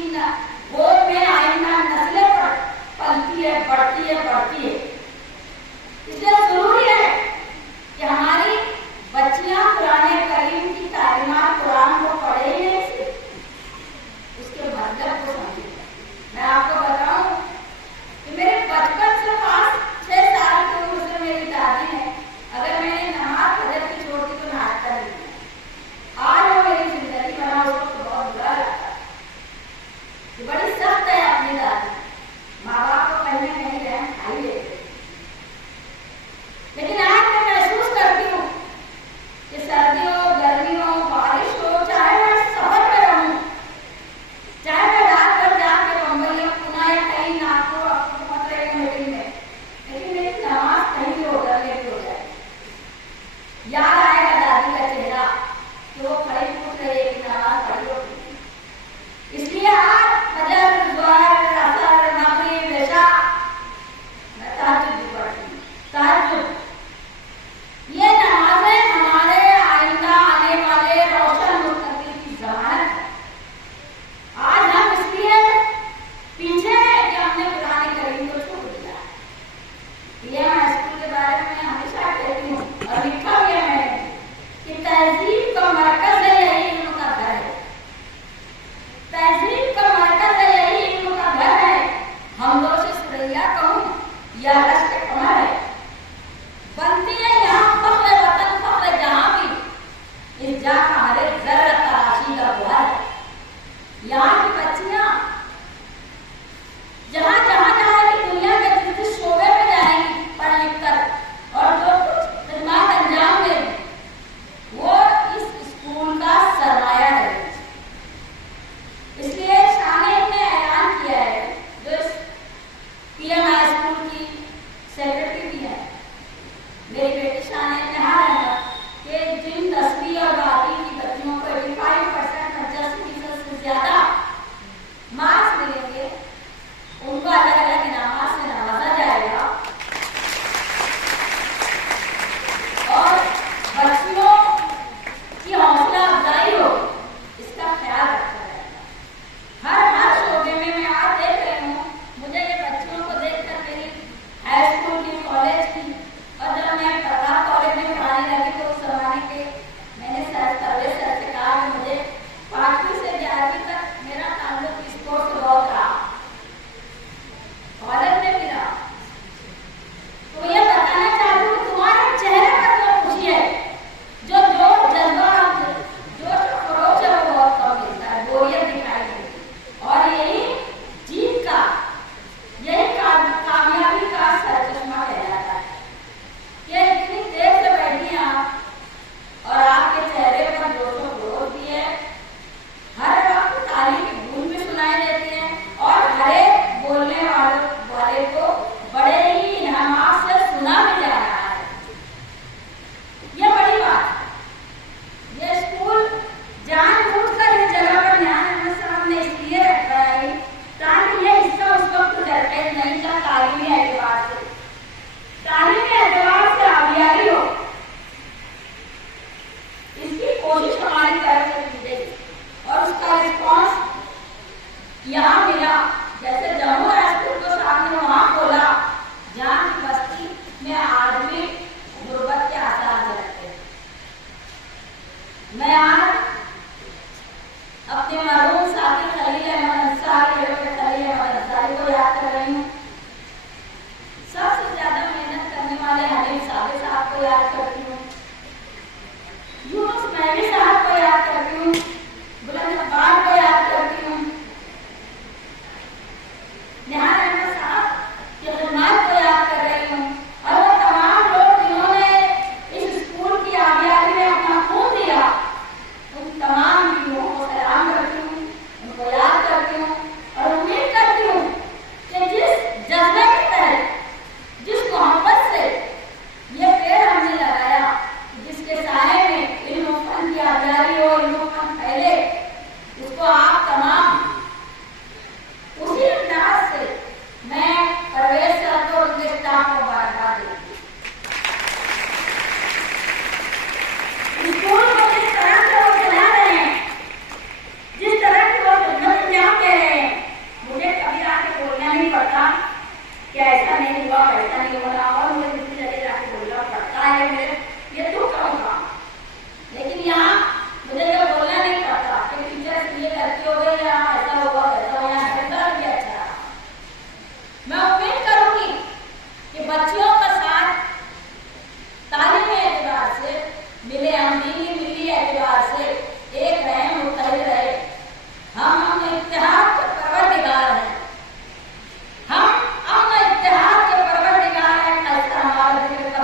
गोद में आइंदा नस्लें पलती है, बढ़ती है, बढ़ती है। इसलिए जरूरी है कि हमारी बच्चियां कुरान करीम की तालीमात कुरान को पढ़े ही नहीं, उसके मतलब को समझे। मैं आपको बताऊं कि मेरे बचपन से 5-6 साल की उम्र से मेरी दादी ने, अगर मैंने नमाज फजर की छोड़ी तो नाश्ता नहीं किया। आज वो मेरी जिंदगी बना, उसको बहुत बुरा लगता है। बड़ी सख्त है अपनी दादी, माँ बाप को कहीं ना कहीं रहम खाई लेते, लेकिन आज मैं महसूस करती हूँ कि सर्दी हो, गर्मी हो, बारिश हो, चाहे मैं सफर में रहूं, चाहे मैं रात भर जाकर मुंबई या पुणे या कहीं नागपुर पहुंच रही हूँ मीटिंग में, लेकिन मेरी नमाज कहीं भी होकर लेट हो जाए, याद आएगा दादी का चेहरा कि वो खड़ी पूछ रही है कि नमाज पढ़ी होगी। इसलिए आज फजर, ज़ोहर, असर, मगरिब, इशा मैं तहज्जुद भी पढ़ती हूँ। तहज्जुद ये नमाजें हमारे आइंदा आने वाले रोशन मुस्तकबिल की ज़मानत है। आज हम इसलिए पीछे हैं कि हमने कुरान करीम को छोड़ दिया। ये मैं स्कूल के बारे में हमेशा कहती हूँ और लिखा भी है मैंने कि तहजीब का मरकज है, यही इल्म का घर है। तहजीब का मरकज है, यही इल्म का घर है। हम दो से सुरैया कहूँ या रश्क कमर है, बनती है यहाँ फख्र वतन, फख्र जहाँ भी, इस जा का हर एक जर्रा तराशी का बुआ है। यहाँ की बच्चियाँ जहाँ जहाँ जाएगी, दुनिया के जिस शोबे में जाएंगी पढ़ लिख कर, और जो कुछ खिदमत अंजाम देंगी, वो इस स्कूल का सरमाया है। इसलिए शानिया ने ऐलान किया है, जो इस पीएमआई स्कूल की सेक्रेटरी भी है, मेरी बेटी शानिया ने कहा है कि जिन 10वीं और 12वीं की बच्चियों को 85% 50% से ज्यादा मार्क्स मिलेंगे, उनको अलग अलग इनामात से नवाजा जाएगा और बच्चियों की हौसला अफजाई हो, इसका ख्याल रखा जाएगा। हर शोबे में मैं आज देख रही हूँ, मुझे ये बच्चियों को देखकर मेरी हाई स्कूल की, कॉलेज की, और जब मैं प्रताप कॉलेज में पढ़ाने लगी तो उस जमाने के मैंने सर्वे सर से कहा कि मुझे 5वीं से 11वीं तक मेरा ताल्लुक स्पोर्ट्स से बहुत रहा, कॉलेज में भी रहा। तो ये बताना चाहती हूँ तुम्हारे चेहरे पर जो खुशी है, जो जज्बा, जो खरोच है, वो बहुत कम मिलता है, बोरियत दिखाई देती। और यही जीत का, यही कामयाबी का सरचश्मा कहलाता है कि इतनी देर से बैठी हैं आप और आपके चेहरे पर जोश और खरोच भी है, हर वक्त ताली की गूंज भी सुनाई देती है, और हर एक बोलने वाले को बड़े ही इनामात से सुना भी जा रहा है। ये बड़ी बात है। ये स्कूल जानबूझकर इस जगह पर ध्यान हमने इसलिए रखा है ताकि ये हिस्सा उस वक्त दरपेश नहीं था, तालीमी एतबार से, तालीमी एतबार से आबियारी हो, इसकी कोशिश हमारी तरफ से की गई और उसका रिस्पॉन्स यहाँ मिला। जैसे